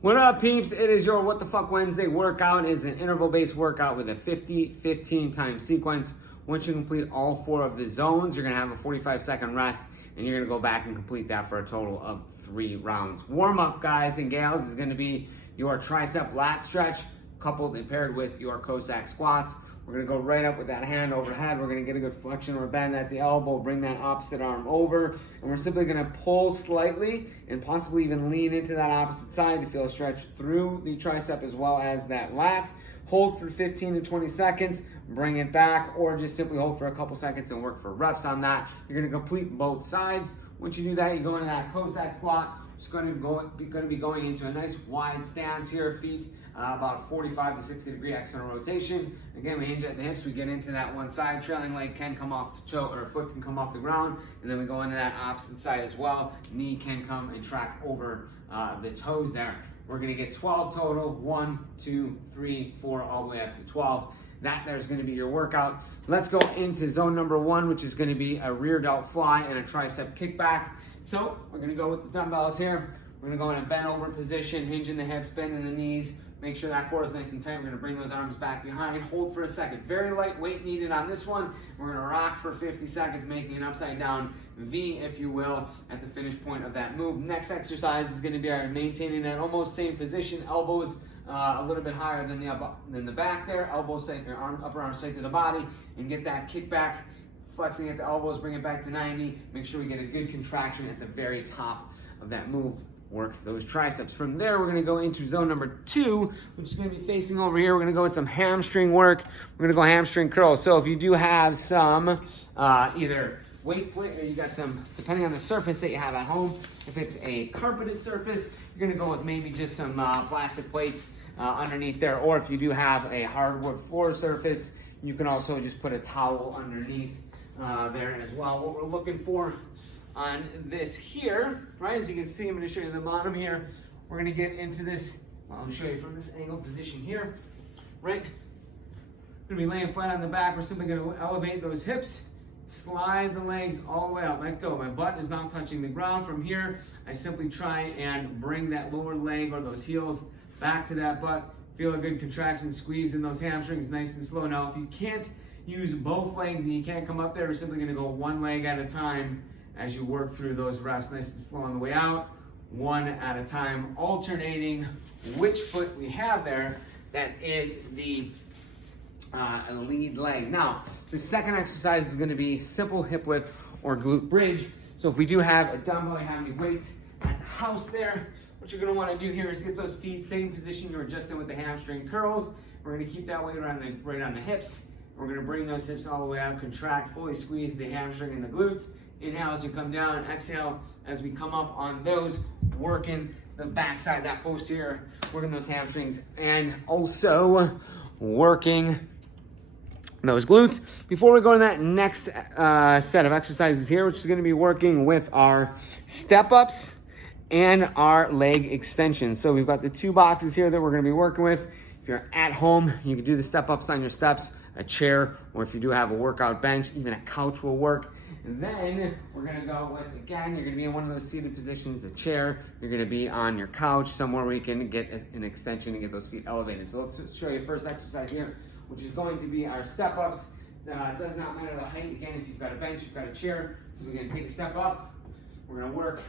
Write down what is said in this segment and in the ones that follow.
What up, peeps? It is your What the Fuck Wednesday workout. It is an interval-based workout with a 50-15 time sequence. Once you complete all 4 of the zones, you're gonna have a 45-second rest, and you're gonna go back and complete that for a total of 3 rounds. Warm-up, guys and gals, is gonna be your tricep lat stretch, coupled and paired with your Cossack squats. We're gonna go right up with that hand overhead. We're gonna get a good flexion or bend at the elbow, bring that opposite arm over, and we're simply gonna pull slightly and possibly even lean into that opposite side to feel a stretch through the tricep as well as that lat. Hold for 15 to 20 seconds, bring it back, or just simply hold for a couple seconds and work for reps on that. You're gonna complete both sides. Once you do that, you go into that Cossack squat. It's going to be going into a nice wide stance here, feet about 45 to 60 degree external rotation. Again, we hinge at the hips, we get into that one side, trailing leg can come off the toe, or foot can come off the ground, and then we go into that opposite side as well. Knee can come and track over the toes there. We're gonna get 12 total, 1, 2, 3, 4, all the way up to 12. That there's gonna be your workout. Let's go into zone number 1, which is gonna be a rear delt fly and a tricep kickback. So we're gonna go with the dumbbells here. We're gonna go in a bent over position, hinging the hips, bending the knees. Make sure that core is nice and tight. We're gonna bring those arms back behind. Hold for a second. Very light weight needed on this one. We're gonna rock for 50 seconds, making an upside down V, if you will, at the finish point of that move. Next exercise is gonna be our maintaining that almost same position. Elbows a little bit higher than the back there. Elbows straight, your upper arm straight to the body, and get that kickback. Flexing at the elbows, bring it back to 90. Make sure we get a good contraction at the very top of that move. Work those triceps. From there, we're gonna go into zone number 2, which is gonna be facing over here. We're gonna go with some hamstring work. We're gonna go hamstring curls. So if you do have some either weight plate, or you got some, depending on the surface that you have at home, if it's a carpeted surface, you're gonna go with maybe just some plastic plates underneath there. Or if you do have a hardwood floor surface, you can also just put a towel underneath there as well. What we're looking for on this here, right, as you can see, I'm going to show you the bottom here. We're going to get into this, well, I'll show you from this angle position here, right? We're going to be laying flat on the back. We're simply going to elevate those hips, slide the legs all the way out, let go. My butt is not touching the ground. From here, I simply try and bring that lower leg or those heels back to that butt. Feel a good contraction, squeeze in those hamstrings nice and slow. Now, if you can't use both legs and you can't come up there, we're simply gonna go one leg at a time as you work through those reps, nice and slow on the way out, one at a time, alternating which foot we have there that is the lead leg. Now, the second exercise is gonna be simple hip lift or glute bridge. So if we do have a dumbbell, you have any weights at the house there, what you're gonna wanna do here is get those feet, same position you're adjusting with the hamstring curls. We're gonna keep that weight right on the hips. We're gonna bring those hips all the way up, contract, fully squeeze the hamstring and the glutes. Inhale as you come down, exhale as we come up on those, working the backside, that posterior, working those hamstrings, and also working those glutes. Before we go to that next set of exercises here, which is gonna be working with our step-ups and our leg extensions. So we've got the 2 boxes here that we're gonna be working with. If you're at home, you can do the step-ups on your steps, a chair, or if you do have a workout bench, even a couch will work. And then we're gonna go with, again, you're gonna be in one of those seated positions, a chair. You're gonna be on your couch, somewhere where you can get an extension and get those feet elevated. So let's show you first exercise here, which is going to be our step-ups. Does not matter the height. Again, if you've got a bench, you've got a chair. So we're gonna take a step up. We're gonna work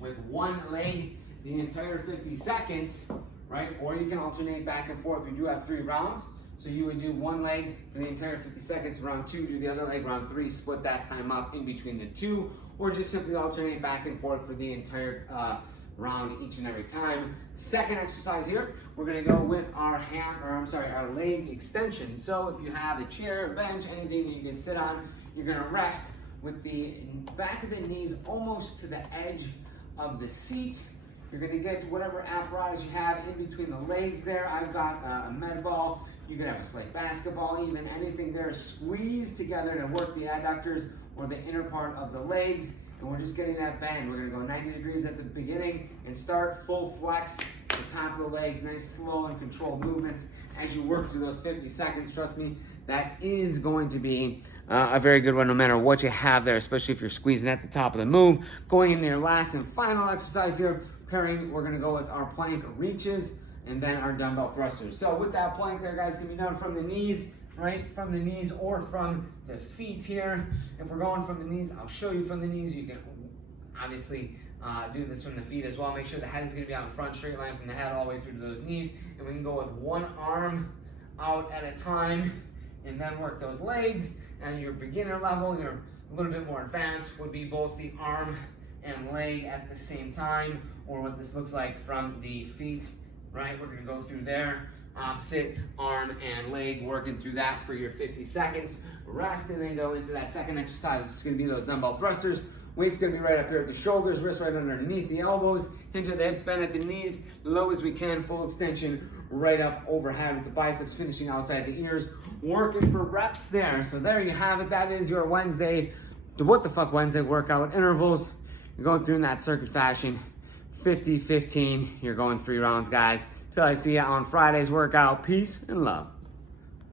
with one leg the entire 50 seconds, right? Or you can alternate back and forth. We do have 3 rounds. So you would do one leg for the entire 50 seconds, round 2, do the other leg, round 3, split that time up in between the 2, or just simply alternate back and forth for the entire round each and every time. Second exercise here, we're gonna go with our our leg extension. So if you have a chair, a bench, anything that you can sit on, you're gonna rest with the back of the knees almost to the edge of the seat. You're gonna get to whatever apparatus you have in between the legs there. I've got a med ball. You could have a slight basketball, even anything there. Squeeze together to work the adductors or the inner part of the legs. And we're just getting that bend. We're gonna go 90 degrees at the beginning and start full flex at the top of the legs. Nice, slow and controlled movements as you work through those 50 seconds. Trust me, that is going to be a very good one no matter what you have there, especially if you're squeezing at the top of the move. Going into your last and final exercise here, pairing, we're gonna go with our plank reaches and then our dumbbell thrusters. So with that plank there, guys, can be done from the knees, right? From the knees or from the feet here. If we're going from the knees, I'll show you from the knees. You can obviously do this from the feet as well. Make sure the head is gonna be out in front, straight line from the head all the way through to those knees. And we can go with one arm out at a time and then work those legs. And your beginner level, your a little bit more advanced, would be both the arm and leg at the same time, or what this looks like from the feet, right? We're gonna go through there, opposite arm and leg, working through that for your 50 seconds. Rest and then go into that second exercise. It's gonna be those dumbbell thrusters. Weight's gonna be right up here at the shoulders, wrist right underneath the elbows, hinge at the head span at the knees, low as we can, full extension right up overhead with the biceps finishing outside the ears, working for reps there. So there you have it. That is your Wednesday, the What the Fuck Wednesday workout intervals. You're going through in that circuit fashion, 50, 15. You're going 3 rounds, guys. Till I see you on Friday's workout. Peace and love.